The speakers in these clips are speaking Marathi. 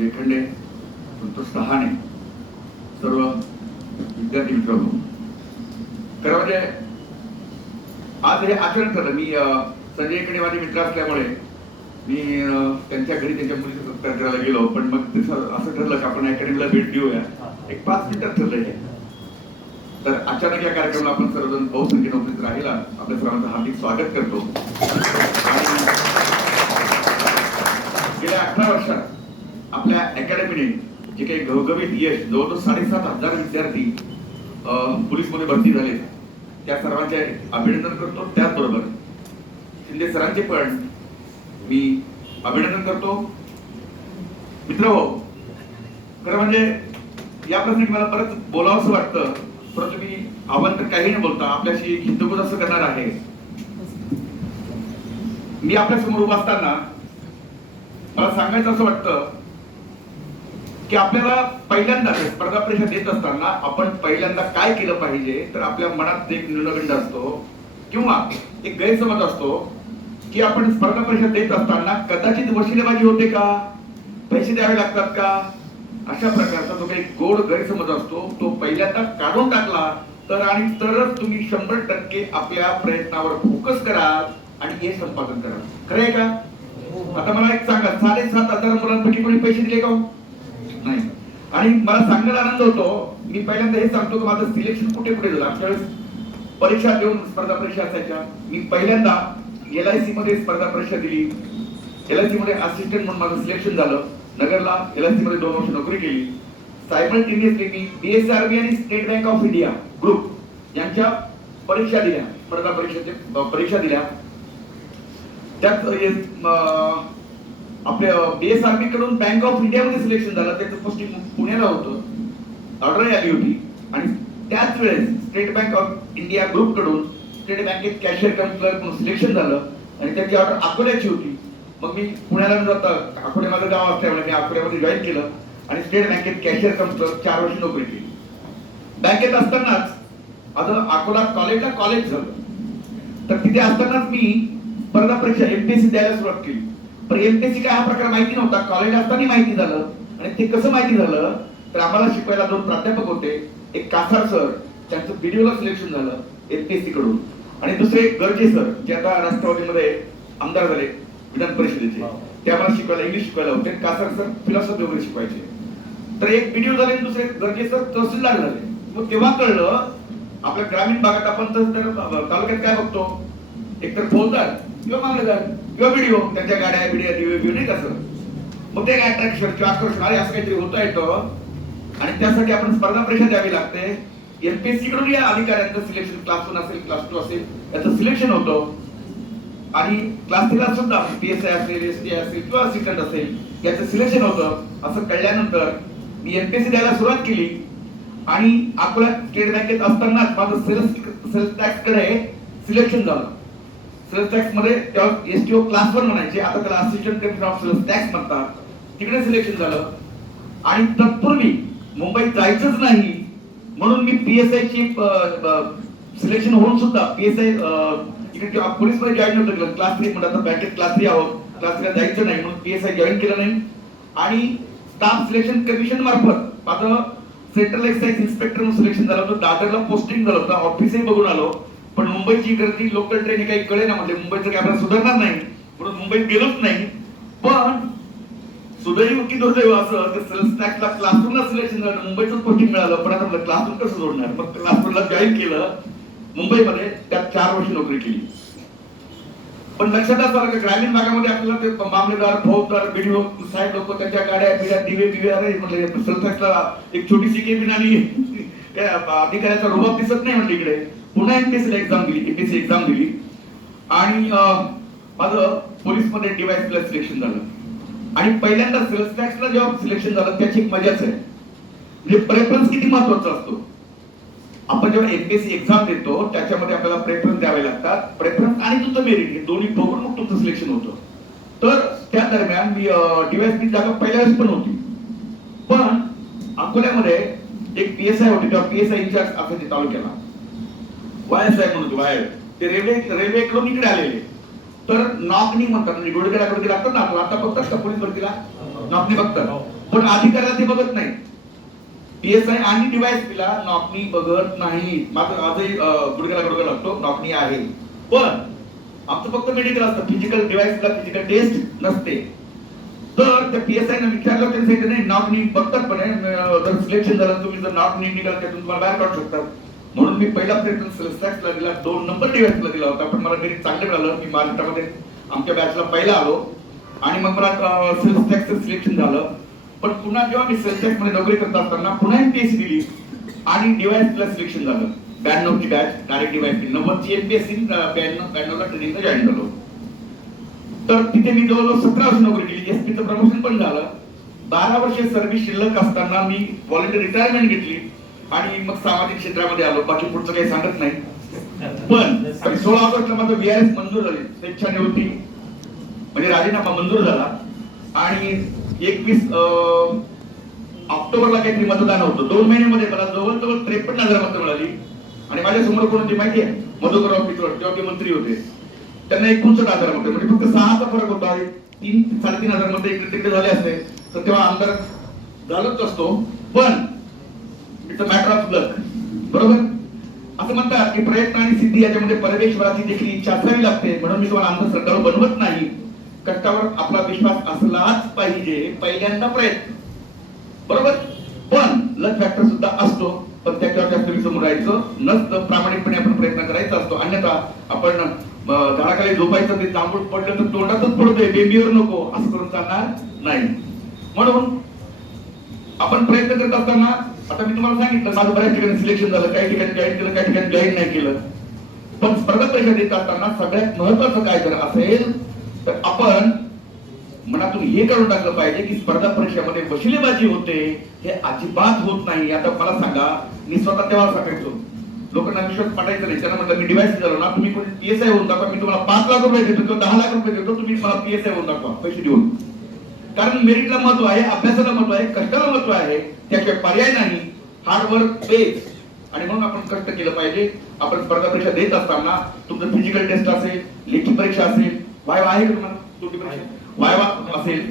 मित्र संजय खंडे संतोष सहाणे सर्व विद्यार्थी मित्र खरं म्हणजे आज हे आचरण झालं मी संजय खंडे माझे मित्र असल्यामुळे मी त्यांच्या घरी त्यांच्या मुलीचा सत्कार करायला गेलो. पण मग ते असं ठरलं की आपण अकॅडमीला भेट देऊया. एक पाच मिनिटात ठरलं हे. तर अचानक या कार्यक्रमाला आपण सर्वजण बहुसंख्येने उपस्थित राहिला. आपल्या सर्वांचं हार्दिक स्वागत करतो. गेल्या अठरा वर्षात अकॅडमीने जे काही घवघवीत यश जवळजवळ साडेसात हजार विद्यार्थी पोलीसमध्ये भरती झाले. त्या सर्वांचे अभिनंदन करतो. त्याचबरोबर शिंदे सरांचे पण मी अभिनंदन करतो. मित्र हो खरं म्हणजे या प्रसंगी मला परत बोलावंसं वाटतं. परंतु मी आव्हान तर काही न बोलता. आपल्याशी हिंदुबोध असं करणार आहे. मी आपल्यासमोर उभा असताना मला सांगायचं असं वाटतं की आपल्याला पहिल्यांदा स्पर्धा परीक्षा देत असताना आपण पहिल्यांदा काय केलं पाहिजे तर आपल्या मनात एक न्यूनगंड असतो. किंवा एक गैरसमज असतो की आपण स्पर्धा परीक्षा देत असताना कदाचित वशिलेबाजी होते का? पैसे द्यावे लागतात का? अशा प्रकारचा जो काही गोड गैरसमज असतो तो पहिल्यांदा काढून टाकला तर आणि तरच तुम्ही शंभर टक्के आपल्या प्रयत्नावर फोकस कराल आणि हे संपादन कराल खरं आहे का? आता मला एक सांगा साडेसात हजार मुलांपैकी कोणी पैसे दिले का हो? आणि मला सांगायला आनंद होतो मी पहिल्यांदा हे सांगतो की माझं सिलेक्शन कुठे कुठे झालं? आमच्या वेळेस परीक्षा देऊन स्पर्धा परीक्षा असायच्या. मी पहिल्यांदा एल आय सी मध्ये स्पर्धा परीक्षा दिली. एल आय सी मध्ये असिस्टंट म्हणून माझं सिलेक्शन झालं. नगरला एल आय सी मध्ये दोन वर्ष नोकरी केली. सायमल्टेनियसली मी बीएसआरबी आणि State Bank of India group यांच्या परीक्षा दिल्या. स्पर्धा परीक्षेचे परीक्षा दिल्या. त्यात आपल्या बीएसआरबी कडून बँक ऑफ इंडियामध्ये सिलेक्शन झालं. त्याचं पोस्टिंग पुण्याला होतं. ऑर्डर आली होती. आणि त्याच वेळेस स्टेट बँक ऑफ इंडिया ग्रुपकडून स्टेट बँकेत कॅशियर कम क्लर्क म्हणून सिलेक्शन झालं. आणि त्याची ऑर्डर अकोल्याची होती. मग मी पुण्याला जाता अकोले माझं गाव असल्यामुळे मी अकोल्यामध्ये जॉईन केलं. आणि स्टेट बँकेत कॅशियर कम क्लर्क चार वर्ष नोकरी केली. बँकेत असतानाच माझं अकोला कॉलेजला कॉलेज झालं. तर तिथे असतानाच मी स्पर्धा परीक्षा एमपीएससी द्यायला सुरुवात केली. पण सी काय हा प्रकार माहिती नव्हता. कॉलेज असताना माहिती झालं. आणि ते कसं माहिती झालं? तर आम्हाला शिकवायला दोन प्राध्यापक होते. एक कासार सर त्यांचं बीडीओला सिलेक्शन झालं एमपीएससी कडून आणि दुसरे गरजे सर जे आता राष्ट्रवादीमध्ये आमदार झाले विधान परिषदेचे. ते आम्हाला शिकवायला इंग्लिश शिकवायला होते. कासार सर फिलॉसॉफी वगैरे शिकवायचे. तर एक व्हिडिओ झाले आणि दुसरे गरजे सर तहसीलदार झाले. मग तेव्हा कळलं आपल्या ग्रामीण भागात आपण तर तर तालुक्यात काय बघतो? एकतर फौजदार किंवा मामलेदार किंवा व्हिडिओ त्यांच्या गाड्या बिड्या दिवे नाही कसं मग ते काय अट्रॅक्शन किंवा आकर्षण अरे असं काहीतरी होता येतं आणि त्यासाठी आपण स्पर्धा परीक्षा द्यावी लागते. एमपीएससी कडून या अधिकाऱ्यांचं सिलेक्शन क्लास वन असेल क्लास टू असेल याचं सिलेक्शन होतं. आणि क्लास थ्रीला सुद्धा पी एस आय असेल एस टी असेल किंवा असिस्टंट असेल याचं सिलेक्शन होतं. असं कळल्यानंतर मी एमपीएससी द्यायला सुरुवात केली. आणि अकोला स्टेट बँकेत असतानाच माझं सेल्स सेल्स टॅक्सकडे सिलेक्शन झालं. सेल्स टॅक्समध्ये तेव्हा एसटीओ क्लास वन म्हणायचे. आता त्याला assistant commissioner of sales tax म्हणतात. तिकडे सिलेक्शन झालं. आणि तत्पूर्वी मुंबईत जायचंच नाही. म्हणून मी पीएसआय ची सिलेक्शन होऊन सुद्धा पीएसआय इकडे पोलीसमध्ये जॉईन नव्हतं क्लास थ्री म्हणतात बँकेत क्लास थ्री आहोत. क्लास थ्रीला जायचं नाही. म्हणून पीएसआय जॉईन केलं नाही. आणि स्टाफ सिलेक्शन कमिशन मार्फत माझं सेंट्रल एक्साइज इन्स्पेक्टर म्हणून सिलेक्शन झालं होतं. दादरला पोस्टिंग झालं होतं. ऑफिसही बघून आलो. पण मुंबईची गर्दी लोकल ट्रेन काही कळे ना म्हणजे मुंबईचा कॅमेरा सुधारणार नाही. म्हणून मुंबईत गेलोच नाही. पण सुदैव की दुर्दैव असं की सेल्स टॅक्सला क्लासरूमला सिलेक्शन झालं. मुंबईचं कोचिंग मिळालं. पण आता म्हटलं क्लासरूम कसं जोडणार? मग क्लासरूमला जॉईन केलं. मुंबईमध्ये त्यात चार वर्ष नोकरी केली. पण लक्षात असं की ग्रामीण भागामध्ये आपल्याला ते मामलेदार फौजदार बीडीओ साहेब लोक त्यांच्या गाड्या बिड्या दिवे दिवे अरे म्हटलं सेल्स टॅक्सला एक छोटीशी केबिन आणि अधिकाऱ्याचा रुबाब दिसत नाही म्हणजे इकडे. पुन्हा एमपीएससी एक्झाम दिली एमपीएससी एक्झाम दिली. आणि माझं पोलीसमध्ये डिवाइस प्लस सिलेक्शन झालं. आणि पहिल्यांदा सेल्स टॅक्सला जेव्हा सिलेक्शन झालं त्याची एक मजाच आहे. म्हणजे प्रेफरन्स किती महत्त्वाचा असतो? आपण जेव्हा एमपीएससी एक्झाम देतो त्याच्यामध्ये आपल्याला प्रेफरन्स द्यावे लागतात. प्रेफरन्स आणि तुमचं मेरिट हे दोन्ही बघून मग तुमचं सिलेक्शन होतं. तर त्या दरम्यान मी डीवायसपी जागा पहिल्या वेळेस पण होती. पण अकोल्यामध्ये एक पीएसआय होती तेव्हा पीएसआय इन्चार्ज असायचे तालुक्याला. वाय साहेब म्हणून वाय ते रेल्वे रेल्वेकडून इकडे आलेले. तर नॉकनी म्हणतात म्हणजे गुडघे लागतात ना आता बघतात का पोलीस भरतीला. नॉकनी बघतात पण अधिकाऱ्याला ते बघत नाही. पीएसआय आणि डिवाइस ला नॉकनी बघत नाही. मात्र आजही गुडघ्याला गुडघा लागतो नॉकनी आहे. पण आमचं फक्त मेडिकल असतं फिजिकल डिवाइसला फिजिकल टेस्ट नसते. तर त्या पीएसआय ने विचारलं सांगितलं नाही नॉकनी बघतात पण जर सिलेक्शन झालं तुम्ही जर नॉकनी निघाल त्यातून तुम्हाला बाहेर काढू शकतात. म्हणून मी पहिला प्रयत्न सेल्सटॅक्सला दिला. दोन नंबर डिव्हाइसला दिला होता. पण मला मेरिट चांगलं मिळालं. मी महाराष्ट्रामध्ये आमच्या बॅचला पहिला आलो. आणि मग मला सेल्सटॅक्सचं सिलेक्शन झालं. पण पुन्हा जेव्हा मी सेल्सटॅक्समध्ये नोकरी करत असताना पुन्हा एक टेस्ट दिली. आणि डिव्हाइसला सिलेक्शन झालं. ब्याण्णवची बॅच डायरेक्ट डिव्हाइस नव्वदची एमपीएससी ब्याण्णव ब्याण्णवला ट्रेनिंगला जॉईन झालो. तर तिथे मी जवळजवळ सतरा वर्ष नोकरी केली. एसपीचं प्रमोशन पण झालं. बारा वर्ष सर्व्हिस शिल्लक असताना मी व्हॉलेंटियर रिटायरमेंट घेतली. आणि मग सामाजिक क्षेत्रामध्ये आलो. बाकी पुढचं काही सांगत नाही. पण सोळा ऑगस्टला माझं व्हीआरएस मंजूर झाली. स्वेच्छानिवृत्ती. म्हणजे राजीनामा मंजूर झाला. आणि एकवीस ऑक्टोबरला काहीतरी मतदान होतं. दोन महिन्यामध्ये मला जवळजवळ त्रेपन्न हजार मतं मिळाली. आणि माझ्यासमोर कोण होते माहिती आहे मधुकरराव पिचवड तेव्हा ते मंत्री होते. त्यांना एकोणसठ हजार मतं. म्हणजे फक्त सहाचा फरक होता. तीन साडेतीन हजारमध्ये इकडे तिकडे झाले असते. तर तेव्हा आमदार झालंच असतो. पण it's a matter of luck बरोबर? असं म्हणतात की प्रयत्न आणि सिद्धी याच्यामध्ये परमेश्वराची देखील इच्छा असावी लागते. म्हणून मी तुम्हाला आमचं बनवत नाही. कष्टावर आपला विश्वास असलाच पाहिजे पहिल्यांदा प्रयत्न. बरोबर? पण लक फॅक्टर सुद्धा असतो. पण त्याच्यावर जास्त मी समोर राहायचं नसतं. प्रामाणिकपणे आपण प्रयत्न करायचा असतो. अन्यथा आपण झाडाखाली झोपायचं ते जांभूळ पडलं तर तोंडातच पडतोय. बेबीवर नको. असं करून चालणार नाही. म्हणून आपण प्रयत्न करत असताना आता मी तुम्हाला सांगितलं माझं बऱ्याच ठिकाणी सिलेक्शन झालं काही ठिकाणी जॉईन केलं काही ठिकाणी जॉईन नाही केलं. पण स्पर्धा परीक्षा देत असताना सगळ्यात महत्वाचं काय जर असेल तर आपण मनातून हे करून टाकलं पाहिजे की स्पर्धा परीक्षेमध्ये वशिलेबाजी होते हे अजिबात होत नाही. आता मला सांगा मी स्वतः तेव्हा सांगायचो. लोकांना विश्वास पाठायचं नाही. त्यांना म्हटलं मी डिवाइस झालो ना तुम्ही कोणी पीएसआय होऊन दाखवा. मी तुम्हाला पाच लाख रुपये देतो किंवा दहा लाख रुपये देतो तुम्ही मला पीएसआय होऊन दाखवा. पैसे देऊन. कारण मेरिटला महत्त्व आहे अभ्यासाला महत्त्व आहे कष्टाला महत्त्व आहे त्याशिवाय पर्याय नाही हार्डवर्क बेस आणि म्हणून आपण कष्ट केलं पाहिजे. आपण स्पर्धा परीक्षा देत असताना तुमचं फिजिकल टेस्ट असेल लेखी परीक्षा असेल वायवा आहे का तुम्हाला? वायवा असेल.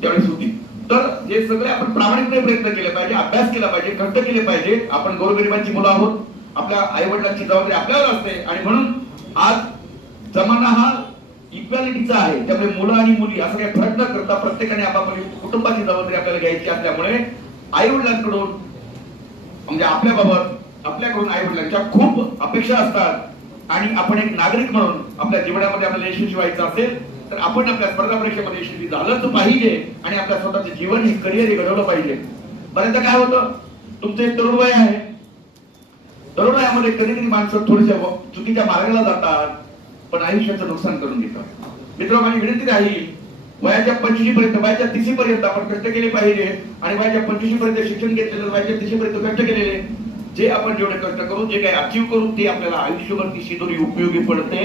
त्यावेळेस होती तर हे सगळे आपण प्रामाणिकपणे प्रयत्न केले पाहिजे अभ्यास केला पाहिजे कष्ट केले पाहिजे. आपण गोरगरिबांची मुलं आहोत. आपल्या आई वडिलांची जबाबदारी आपल्यावर असते. आणि म्हणून आज जमाना हा इक्वॅलिटीचा आहे. त्यामुळे मुलं आणि मुली असं काही फरक न करता प्रत्येकाने आपापली कुटुंबाची जबाबदारी आपल्याला घ्यायची असल्यामुळे आई वडिलांकडून म्हणजे आपल्या बाबत आपल्याकडून आई वडिलांच्या खूप अपेक्षा असतात. आणि आपण एक नागरिक म्हणून आपल्या जीवनामध्ये आपल्याला यशस्वी व्हायचं असेल तर आपण आपल्या स्पर्धा परीक्षेमध्ये यशस्वी झालंच पाहिजे आणि आपल्या स्वतःचे जीवन हे करिअर हे घडवलं पाहिजे. बऱ्याचदा काय होतं? तुमचं एक तरुण वय आहे. तरुण वयामध्ये कधी कधी माणसं थोडीशा चुकीच्या मार्गाला जातात. पण आयुष्याचं नुकसान करून घेतात मित्र माझी विनंती राहील वयाच्या पंचवीशी पर्यंत वयाच्या तिशी पर्यंत आपण कष्ट केले पाहिजे आणि वयाच्या पंचवीशी पर्यंत शिक्षण घेतलेलं वयाच्या तिशी पर्यंत कष्ट केलेले जे आपण जेवढे कष्ट करू जे काही अचीव करू ते आपल्याला आयुष्यभर ती शिदोरी उपयोगी पडते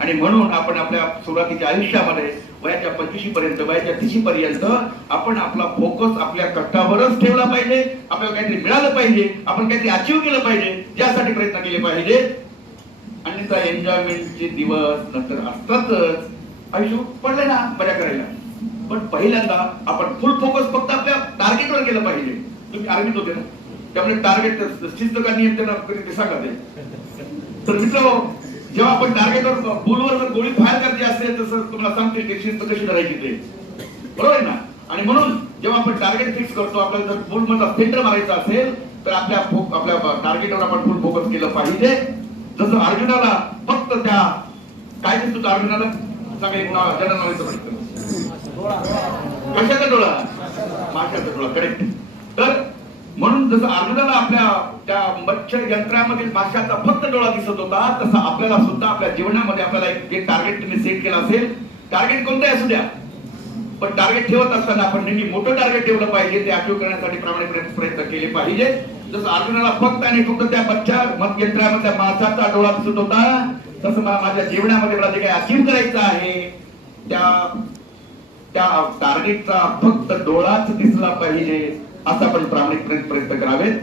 आणि म्हणून आपण आपल्या सुरुवातीच्या आयुष्यामध्ये वयाच्या पंचवीशी पर्यंत वयाच्या तिशी पर्यंत आपण आपला फोकस आपल्या कष्टावरच ठेवला पाहिजे. आपल्याला काहीतरी मिळालं पाहिजे. आपण काहीतरी अचीव केलं पाहिजे. त्यासाठी प्रयत्न केले पाहिजे आणि त्या एन्जॉयमेंटचे दिवस नंतर असतातच. आयुष्य पडले ना मजा करायला. पण पहिल्यांदा आपण फुल फोकस फक्त आपल्या टार्गेटवर केलं पाहिजे. तुम्ही आर्मीत होते ना? त्यामुळे टार्गेट शिस्त का नियम त्यांना कधी सांगा ते तर मित्र जेव्हा आपण टार्गेटवर बोलवर जर गोळी फायर करायची असेल तर सर तुम्हाला सांगते की शिस्त कशी धरायची ते. बरोबर आहे ना? आणि म्हणून जेव्हा आपण टार्गेट फिक्स करतो आपल्याला जर फुल मधला सेंटर मारायचा असेल तर आपल्या आपल्या टार्गेटवर आपण फुल फोकस केलं पाहिजे. जसं अर्जुनाला फक्त त्या काय दिसतो अर्जुनाला सांगा एक नाव त्याला नाव येतं कशाचा डोळा? माशाचा डोळा करेक्ट तर म्हणून जसं अर्जुनाला आपल्या त्या मच्छर यंत्रामधील माशाचा फक्त डोळा दिसत होता तसं आपल्याला सुद्धा आपल्या जीवनामध्ये आपल्याला एक जे टार्गेट तुम्ही सेट केलं असेल टार्गेट कोणतं असू द्या. पण टार्गेट ठेवत असताना आपण नेहमी मोठं टार्गेट ठेवलं पाहिजे ते अचीव करण्यासाठी प्रामाणिक प्रयत्न केले पाहिजे जसं अर्जुनाला फक्त आणि फक्त त्या बच्चा मत यंत्रामधल्या मासाचा डोळा दिसत होता तसं मला माझ्या जीवनामध्ये मला जे काही अचीव करायचं आहे त्या त्या टार्गेटचा फक्त डोळाच दिसला पाहिजे असं आपण प्रामाणिकपणे प्रयत्न करावेत.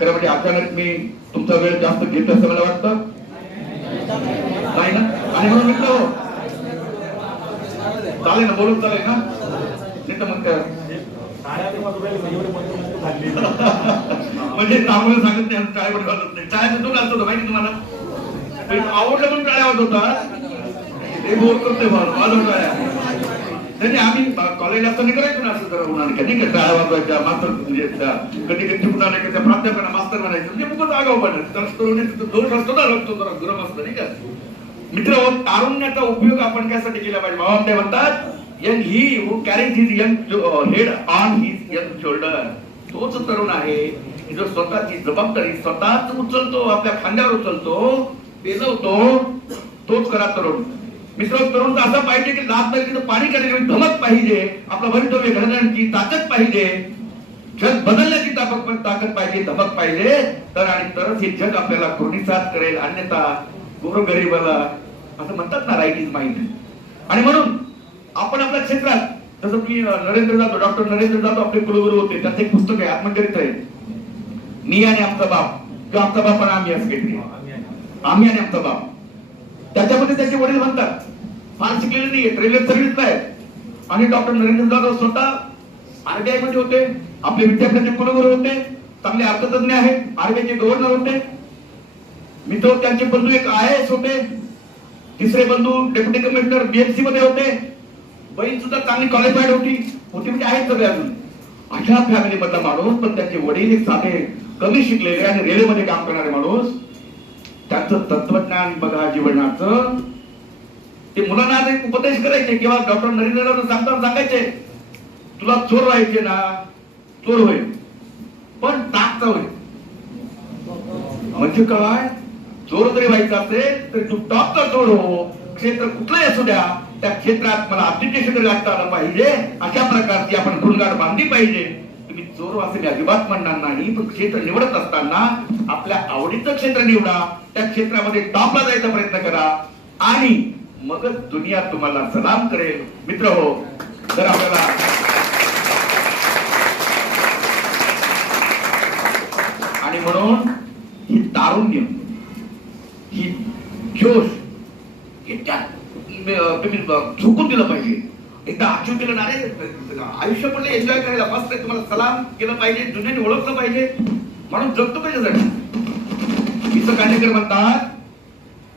खरं म्हणजे अचानक मी तुमचा वेळ जास्त घेतो असं मला वाटतं. नाही ना? आणि म्हणून मित्र हो. चालेल ना बोलून चालेल ना? तर मग काय म्हणजे चांगलं सांगत नाही टाळ्या पण वाजत नाही. टाळ्या तो घालतो होता माहिती तुम्हाला? आवडलं म्हणून टाळ्या वाजत होता ते बोल करतोय भाऊ वाजव टाळ्या नाही आम्ही कॉलेज असताना करायचो ना असं जरा उन्हाने कधी काय टाळ्या वाजवायच्या मास्तर म्हणजे कधी कधी चुकून आले की त्या प्राध्यापकांना मास्तर म्हणायचं म्हणजे खूपच आगाव पण दोष म्हणजे असतो ना लागतो जरा गरम असतं नाही का? मित्र हो, तारुण्याचा उपयोग आपण त्यासाठी केला पाहिजे? बाबा ते म्हणतात young he who carries his young head on his young shoulder तोच तरुण आहे. की जो स्वतःची जबाबदारी स्वतःच उचलतो आपल्या खांद्यावर उचलतो पेलवतो तोच करा तरुण. मित्र तरुण तर असं पाहिजे की लाभ नाही तिथं पाणी करण्याची धमक पाहिजे आपला भवितव्य घडण्याची ताकद पाहिजे जग बदलण्याची ताकद ताकद पाहिजे धमक पाहिजे तर आणि तरच हे जग आपल्याला कृणीसात करेल अन्यथा गोरगरीबाला असं म्हणतात ना राईट इज माइंड. आणि म्हणून आपण आपल्या क्षेत्रात जसं की नरेंद्र जाधव डॉक्टर नरेंद्र जाधव आपले कुलगुरू होते. त्याचं एक पुस्तक आहे आत्मचरित्र आहे. मी आणि आमचा बाप. किंवा आमचा बाप आणि आम्ही असं काहीतरी आम्ही आणि आमचा बाप. त्याच्यामध्ये त्याचे वडील म्हणतात फार शिकलेले नाहीये रेल्वे सर्व्हिसला नाही आणि डॉक्टर नरेंद्र जाधव स्वतः आरबीआयमध्ये होते. आपले विद्यापीठाचे कुलगुरू होते. चांगले अर्थतज्ञ आहेत. आरबीआयचे गव्हर्नर होते. मित्र त्यांचे बंधू एक आय एस होते. तिसरे बंधू डेप्युटी कमिशनर बीएमसी मध्ये होते. बहीण सुद्धा चांगली क्वालिफाईड होती. होती म्हणजे आहेत सगळे अजून. अशा फॅमिली मधला माणूस पण त्याचे वडील एक साधे कमी शिकलेले आणि रेल्वेमध्ये काम करणारे माणूस. त्याचं तत्वज्ञान बघा जीवनाचं. ते मुलांना उपदेश करायचे किंवा डॉक्टर नरेंद्र सांगताना सांगायचे. तुला चोर व्हायचे ना चोर होईल. पण टाकचा होईल. म्हणजे काय? चोर जरी व्हायचा असेल तरी तू टॉपचा चोर हो. क्षेत्र कुठलंही असू द्या. त्या क्षेत्रात मला अप्लिकेशन लागता आलं पाहिजे. अशा प्रकारची आपण गुणगाड बांधली पाहिजे. तुम्ही चोर असे मी अजिबात म्हणणार नाही पण क्षेत्र निवडत असताना आपल्या आवडीचं क्षेत्र निवडा त्या क्षेत्रामध्ये टॉपला जायचा प्रयत्न करा. आणि मगच दुनिया तुम्हाला सलाम करेल. मित्र हो तर आपल्याला आणि म्हणून ही तारुण्य ही जोश याच्यात झोकून दिलं पाहिजे. एकदा अचीव केलं ना आयुष्य पण एन्जॉय करायला मस्त आहे. तुम्हाला सलाम केलं पाहिजे दुनियाने ओळखलं पाहिजे. माणूस जगतो कशासाठी? तिचं कार्यक्रम म्हणतात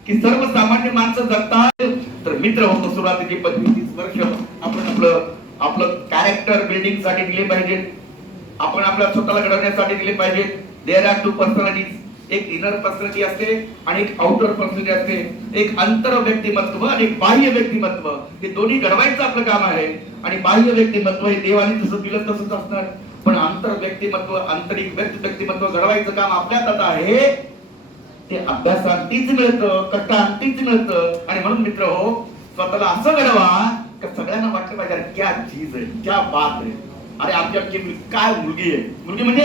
की सर्वसामान्य माणसं जगतात तर मित्र होतो सुरुवातीचे पंचवीस तीस वर्ष. आपण आपलं आपलं कॅरेक्टर बिल्डिंगसाठी दिले पाहिजे. आपण आपल्या स्वतःला घडवण्यासाठी दिले पाहिजे. देर आर टू पर्सनॅलिटीज एक इनर पर्सनॅलिटी असते आणि एक आउटर पर्सनॅलिटी असते. एक अंतर व्यक्तिमत्व आणि एक बाह्य व्यक्तिमत्व. हे दोन्ही घडवायचं आपलं काम आहे. आणि बाह्य व्यक्तिमत्व हे देवाने जसं दिलं तसंच असणार. पण अंतर व्यक्तिमत्व आंतरिक व्यक्ती व्यक्तिमत्व घडवायचं काम आपल्या आता आहे. ते अभ्यासांतीच मिळतं कष्टांतीच मिळतं. आणि म्हणून मित्र हो स्वतःला असं घडवा का सगळ्यांना वाटलं पाहिजे अरे क्या चीज आहे क्या बात आहे. अरे आमची आमची काय मुलगी आहे? मुलगी म्हणजे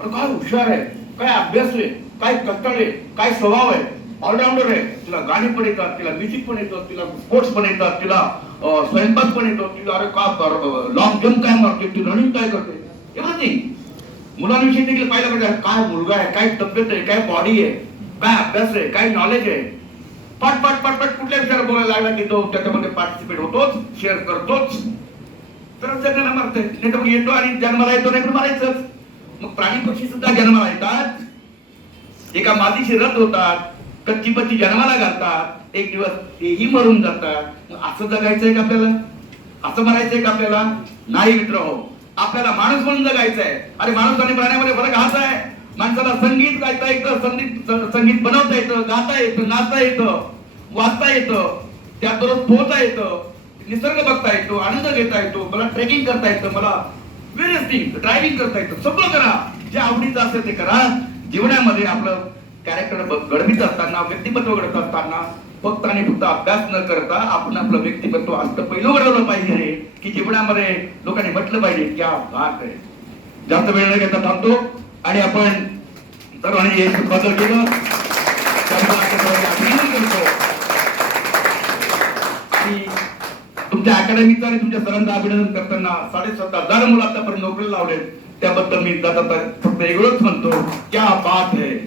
काय हुशार आहे काय अभ्यास आहे? काय कष्टाळ आहे काय स्वभाव आहे? ऑलराऊंडर आहे. तिला गाणी पण येतात तिला म्युझिक पण येतात तिला स्पोर्ट्स पण येतात तिला स्वयंपाक पण येतो. तिला अरे का लॉंग जम्प काय मारते? ती रनिंग काय करते? तेव्हा नाही मुलांविषयी देखील पाहिलं पाहिजे. काय मुलगा आहे काय तब्येत आहे काय बॉडी आहे काय अभ्यास आहे काय नॉलेज आहे? पाठ पाट पट पाट कुठल्या विचार बोलायला लागला की तो त्याच्यामध्ये पार्टिसिपेट होतोच शेअर करतोच? तर जगाला मारतोय. नाही तर मग येतो आणि जन्माला येतो नाही तर मारायचंच. मग प्राणी पक्षी सुद्धा जन्माला येतात. एका मातीशी रथ होतात कच्ची पच्ची जन्माला घालतात एक दिवस तेही मरून जातात. असं जगायचंय का आपल्याला? असं म्हणायचंय का आपल्याला? नाही मित्र हो आपल्याला माणूस म्हणून जगायचं आहे अरे माणूस आणि प्राण्यामध्ये फरक हाच आहे. माणसाला संगीत गायता येतं संगीत संगीत बनवता येतं गाता येतं नाचता येतं वाचता येतं त्याबरोबर पोहता येतं निसर्ग बघता येतो आनंद घेता येतो मला ट्रेकिंग करता येतं मला वेरियस थिंग ड्रायव्हिंग करता येतं. सगळं करा. जे आवडीचं असेल ते करा. जीवनामध्ये आपलं कॅरेक्टर घडवीत असताना व्यक्तिमत्व घडत असताना फक्त आणि फक्त अभ्यास न करता आपण आपलं व्यक्तिमत्व असतं पहिलं घडवलं पाहिजे की जीवनामध्ये लोकांनी म्हटलं पाहिजे क्या भाग आहे जास्त वेळ न घेता थांबतो आणि आपण सर्वांनी एक बदल केलं. करतो. तुमच्या अकॅडमीचं आणि तुमच्या सरांचं अभिनंदन करताना साडेसात हजार मुलं आतापर्यंत नोकरीला लावले त्याबद्दल मी दादा फक्त एवढंच म्हणतो क्या बात है.